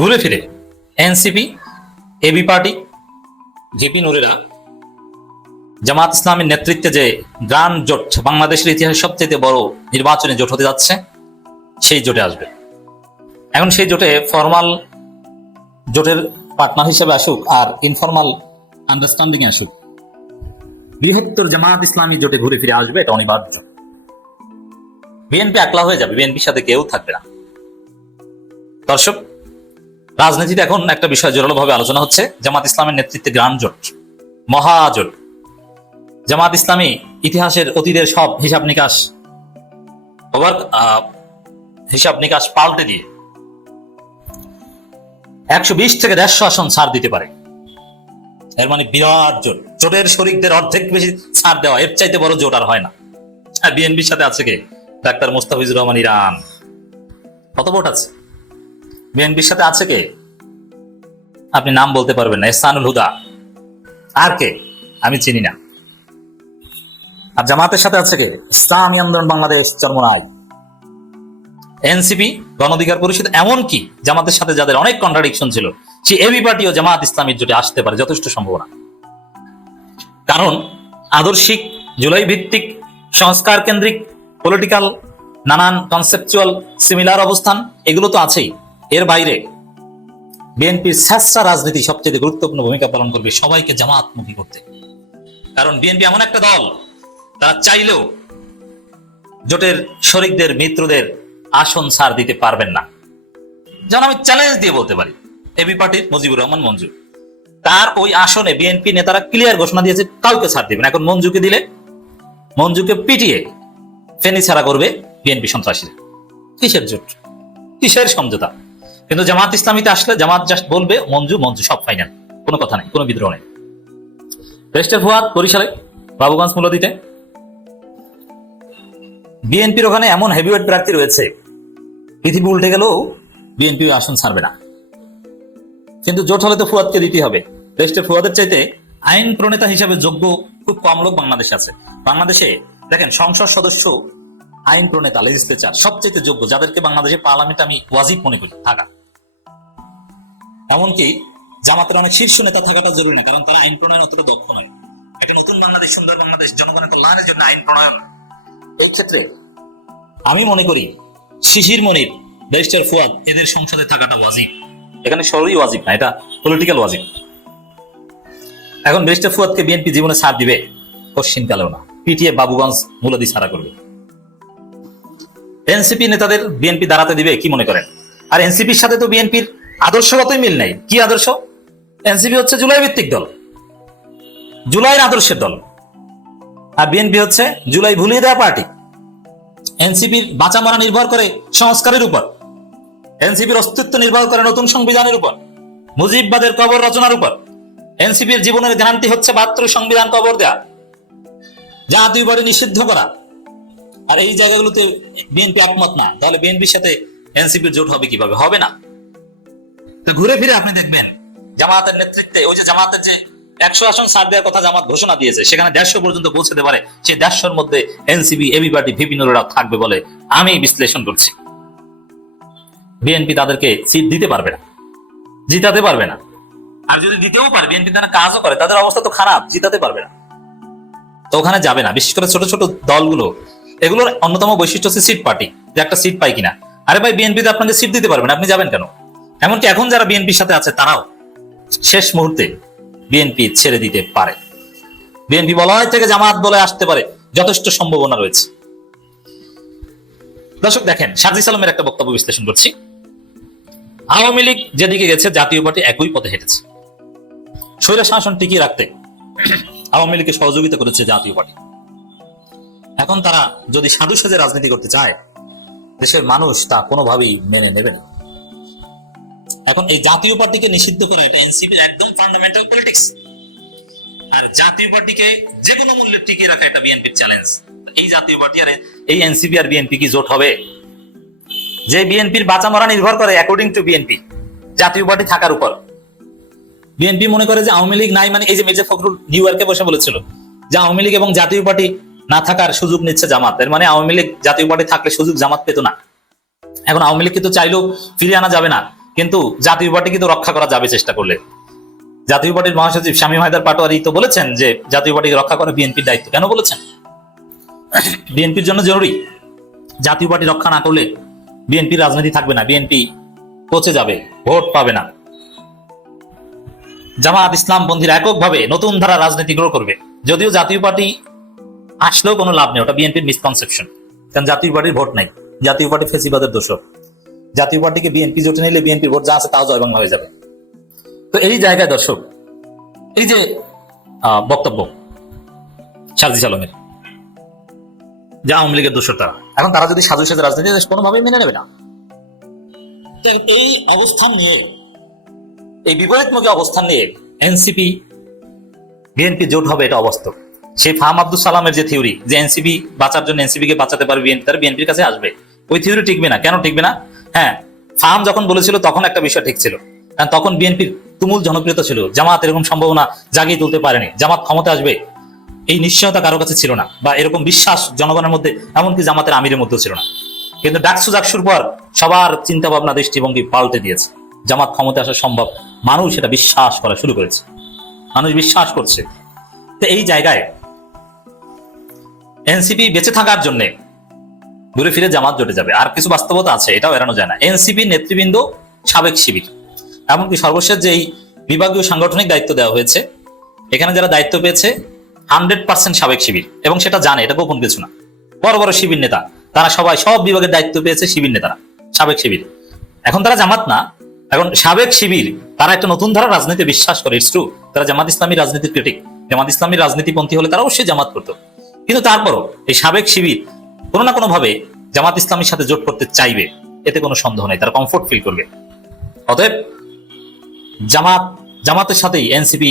ঘুরে ফিরে। NCP AB party JP নুরেরা জামাত ইসলামের নেতৃত্বে যে গ্রান্ড জোট বাংলাদেশের ইতিহাসে সবচেয়ে বড় নির্বাচনী জোট হতে যাচ্ছে, সেই জোটে আসবে। এখন সেই জোটে ফর্মাল জোটের পার্টনার হিসেবে আসুক আর ইনফর্মাল আন্ডারস্ট্যান্ডিং আসুক, বৃহত্তর জামাত ইসলামী জোটে ঘুরে ফিরে আসবে এটা অনিবার্য। বিএনপি একলা হয়ে যাবে বিএনপির সাথে কেউ থাকবে না। দর্শক রাজনীতিতে এখন একটা বিষয় জোরালো ভাবে আলোচনা হচ্ছে, জামাত ইসলামের নেতৃত্বে গ্রাম জোট মহাজোট জামাত ইসলামী ইতিহাসের অতীতের সব হিসাব নিকাশ ওভার হিসাব নিকাশ পাল্টে দিয়ে একশো বিশ থেকে দেড়শো আসন ছাড় দিতে পারে। এর মানে বিরাট জোট। জোটের শরিকদের অর্ধেক বেশি ছাড় দেওয়া, এর চাইতে বড় জোট আর হয় না। হ্যাঁ বিএনপির সাথে আছে কে? Doctor Mustafizur Rahman, Iran. কত ভোট আছে? বিএনপির সাথে আছে কে? আপনি নাম বলতে পারবেন না এসানুল হুদা। আর কে? আমি চিনি না। আর জামাতের সাথে আছে কে? ইসলামী আন্দোলন বাংলাদেশ চরমনাই। এনসিপি গণ অধিকার পরিষদ, এমনকি জামাতের সাথে যাদের অনেক কন্ট্রাডিকশন ছিল সে এবি পার্টিও জামাত ইসলামীর জোটে আসতে পারে, যথেষ্ট সম্ভাবনা। কারণ আদর্শিক জুলাই ভিত্তিক সংস্কার কেন্দ্রিক পলিটিক্যাল নানান কনসেপচুয়াল সিমিলার অবস্থান, এগুলো তো আছেই। এর বাইরে বিএনপির স্যাসরা রাজনীতি সবচেয়ে গুরুত্বপূর্ণ ভূমিকা পালন করবে সবাইকে জামাতমুখী করতে। কারণ বিএনপি এমন একটা দল, তারা চাইলেও জোটের শরিকদের, মিত্রদের আসন ছাড় দিতে পারবেন না। যেন আমি চ্যালেঞ্জ দিয়ে বলতে পারি এবি পার্টির মুজিবুর রহমান মঞ্জু। তার ওই আসনে বিএনপি নেতারা ক্লিয়ার ঘোষণা দিয়েছে, কাউকে ছাড় দিবেন এখন মঞ্জুকে দিলে, মঞ্জুকে পিটিয়ে ফেনি ছাড়া করবে বিএনপি সন্ত্রাসীরা। কিসের জোট? কিসের সমঝোতা? কিন্তু জামাত ইসলামীতে আসলে জামাত জাস্ট বলবে, মঞ্জু মঞ্জু, সব ফাইনাল কোনো কথা নেই, কোনো বিদ্রোহ নেই। রেস্টের ফুয়াদ বরিশালে, বাবুগঞ্জ মূলদিতে। বিএনপির ওখানে এমন হেভিওয়েট প্রার্থী রয়েছে, পৃথিবী উল্টে গেলেও বিএনপি আসন ছাড়বে না। কিন্তু জোট হলে তো ফুয়াদকে দিতে হবে। রেস্টের ফুয়াদের চাইতে আইন প্রণেতা হিসেবে যোগ্য খুব কম লোক বাংলাদেশে আছে। বাংলাদেশে, দেখেন, সংসদ সদস্য, আইন প্রণেতা লেজিসলেচার সবচেয়ে যোগ্য, যাদেরকে বাংলাদেশের পার্লামেন্ট আমি ওয়াজিব মনে করি থাকা এমনকি জামাতের অনেক শীর্ষ নেতা থাকাটা জরুরি না, কারণ তারা আইন প্রণয়ন অতটা দক্ষ নয়। একটা নতুন বাংলাদেশ, সুন্দর বাংলাদেশ, জনগণের কল্যাণের জন্য আইন প্রণয়ন। এই ক্ষেত্রে আমি মনে করি শিশির মনির, ব্যারিস্টার ফুয়াদ, এদের সংসদে থাকাটা ওয়াজিব। এখানে সরই ওয়াজিব না, এটা পলিটিক্যাল ওয়াজিব। এখন ব্যারিস্টার ফুয়াদকে বিএনপি জীবনে ছাড় দিবে কশ্চিন কালেও না পিটিএ বাবুগঞ্জ মূলদি ছাড়া করবে। এনসিপি নেতাদের বিএনপি দাঁড়াতে দিবে কি মনে করেন? আর এনসিপির সাথে তো বিএনপির আদর্শগতই মিল নাই। কি আদর্শ? এনসিপি হচ্ছে জুলাই ভিত্তিক দল। জুলাইয়ের আদর্শের দল। আর বিএনপি হচ্ছে জুলাই ভুলিয়ে দেওয়া পার্টি। এনসিপির বাঁচা মরা নির্ভর করে সংস্কারের উপর। এনসিপির অস্তিত্ব নির্ভর করে নতুন সংবিধানের উপর। মুজিববাদের কবর রচনার উপর। এনসিপির জীবনের গ্যারান্টি হচ্ছে মাত্র সংবিধান কবর দেয়া। যা দুইবারে নিষিদ্ধ করা। আর এই জায়গাগুলোতে বিএনপি একমত না। তাহলে বিএনপির সাথে এনসিপির জোট হবে কীভাবে? হবে না। তো ঘুরে ফিরে আপনি দেখবেন, জামাতের নেতৃত্বে ওই যে জামাতের যে একশো আসন ছাড় দেওয়ার কথা জামাত ঘোষণা দিয়েছে, সেখানে দেড়শো পর্যন্ত পৌঁছতে পারে, সেই দেড়শোর মধ্যে এনসিপি, এবি পার্টি বিভিন্নরা থাকবে বলে আমি বিশ্লেষণ করছি। বিএনপি তাদেরকে সিট দিতে পারবে না, জিতাতে পারবে না। আর যদি দিতেও পারে, বিএনপি তারা কাজও করে, তাদের অবস্থা তো খারাপ, জিতাতে পারবে না। তো ওখানে যাবে না, বিশেষ করে ছোট ছোট দলগুলো, এগুলোর অন্যতম বৈশিষ্ট্য হচ্ছে সিট পার্টি, যে একটা সিট পাই কিনা। আরে ভাই, বিএনপিতে আপনাকে সিট দিতে পারবেন আপনি যাবেন কেন? এমনকি এখন যারা বিএনপির সাথে আছে, তারাও শেষ মুহূর্তে বিএনপি ছেড়ে দিতে পারে। বিএনপি বলয় থেকে জামাত বলে আসতে পারে। যথেষ্ট সম্ভাবনা রয়েছে। দর্শক, দেখেন সাজিস আলমের একটা বক্তব্য বিশ্লেষণ করছি। আওয়ামী লীগ যেদিকে গেছে, জাতীয় পার্টি একই পথে হেঁটেছে। স্বৈর শাসন টিকিয়ে রাখতে আওয়ামী লীগকে সহযোগিতা করেছে জাতীয় পার্টি। এখন তারা যদি সাধু সাজে রাজনীতি করতে চায়, দেশের মানুষ তা কোনোভাবেই মেনে নেবে না। এখন এই জাতীয় পার্টিকে নিষিদ্ধ করা এটা এনসিপির একদম ফান্ডামেন্টাল পলিটিক্স আর জাতীয় পার্টিকে যে কোনো মূল্যে টিকিয়ে রাখা এটা বিএনপির চ্যালেঞ্জ এই জাতীয় পার্টি আর এই এনসিপি আর বিএনপি কি জোট হবে? যে বিএনপির বাঁচা মরা নির্ভর করে according to BNP, Jatiya Party থাকার উপর। বিএনপি মনে করে যে আওয়ামী লীগ নাই মানে এই যে মির্জা ফখরুল নিউ ইয়র্কে বসে বলেছিল যে আওয়ামী লীগ এবং জাতীয় পার্টি না থাকার সুযোগ নিচ্ছে জামাত। এর মানে আওয়ামী লীগ জাতীয় পার্টি থাকলে সুযোগ জামাত পেত না। এখন আওয়ামী লীগকে তো চাইলেও ফিরিয়ে আনা যাবে না। কিন্তু জাতীয় পার্টিকে তো রক্ষা করা যাবে চেষ্টা করলে। জাতীয় পার্টির মহাসচিব শামীম হায়দার পাটোয়ারি তো বলেছেন যে, জাতীয় পার্টিকে রক্ষা করা বিএনপির দায়িত্ব। কেন বলেছেন? বিএনপির জন্য জরুরি। জাতীয় পার্টি রক্ষা না করলে বিএনপির রাজনীতি থাকবে না, বিএনপি পচে যাবে, ভোট পাবে না। জামাত ইসলাম বন্ধীরা, এককভাবে নতুন ধারা রাজনীতি গ্রো করবে। যদিও জাতীয় পার্টি আসলেও কোনো লাভ নেই, ওটা বিএনপির মিসকনসেপশন কারণ জাতীয় পার্টির ভোট নাই, জাতীয় পার্টি ফেসিবাদের দোষর। জাতীয় পার্টিকে বিএনপি জোটে নিলে বিএনপির ভোট যা আছে তাও জয় বাংলা হয়ে যাবে। তো এই জায়গায় দর্শক এই যে বক্তব্য সাজি আলমের যে আওয়ামী লীগের দোষর তারা। এখন তারা যদি সাজু সাজু রাজনীতি কোনোভাবেই মেনে নেবে না। এই অবস্থান নিয়ে এই বিপরীতমুখী অবস্থান নিয়ে এনসিপি বিএনপি জোট হবে এটা অবাস্তব। সেই ফাহাম আব্দুল সালামের যে থিওরি যে এনসিপি বাঁচার জন্য এনসিপি কে বাঁচাতে পারবে বিএনপি তারা বিএনপির কাছে আসবে। ওই থিওরি টিকবে না। কেন টিকবে না? হ্যাঁ ফাহাম যখন বলেছিল তখন একটা বিষয় ঠিক ছিল। কারণ তখন বিএনপির তুমুল জনপ্রিয়তা ছিল। জামাত এরকম সম্ভাবনা জাগিয়ে তুলতে পারেনি। জামাত ক্ষমতা আসবে, এই নিশ্চয়তা কারও কাছে ছিল না। বা এরকম বিশ্বাস জনগণের মধ্যে এমনকি জামাতের আমিরের মধ্যেও ছিল না। কিন্তু ডাকসু ডাকসুর পর সবার চিন্তা ভাবনা দৃষ্টিভঙ্গি পাল্টে দিয়েছে। জামাত ক্ষমতা আসা সম্ভব। মানুষ সেটা বিশ্বাস করা শুরু করেছে। মানুষ বিশ্বাস করছে। তো এই জায়গায় এনসিপি বেঁচে থাকার জন্য ঘুরে ফিরে জামাত জোটে যাবে। আর কিছু বাস্তবতা আছে, এটাও এড়ানো যায় না। এনসিপি নেতৃবৃন্দ, সাবেক শিবির। এমনকি সর্বশেষ যে বিভাগীয় সাংগঠনিক দায়িত্ব দেওয়া হয়েছে, এখানে যারা দায়িত্ব পেয়েছে, হান্ড্রেড পার্সেন্ট সাবেক শিবির। এবং সেটা জানে, এটা গোপন কিছু না। বড় বড় শিবির নেতা, তারা সবাই, সব বিভাগের দায়িত্ব পেয়েছে শিবির নেতারা, সাবেক শিবির। এখন তারা জামাত না, এখন সাবেক শিবির, তারা একটা নতুন ধারা রাজনীতি বিশ্বাস করে ইটস ট্রু তারা জামাত ইসলামী রাজনীতির ক্রিটিক জামাত ইসলামী রাজনীতিপন্থী হলে তারা অবশ্যই জামাত করতো। কিন্তু তারপরও, এই সাবেক শিবির কোনো না কোনোভাবে জামাত ইসলামের সাথে জোট করতে চাইবে, এতে কোনো সন্দেহ নেই, তারা কমফোর্ট ফিল করবে। অতএব জামাত, জামাতের সাথেই এনসিপি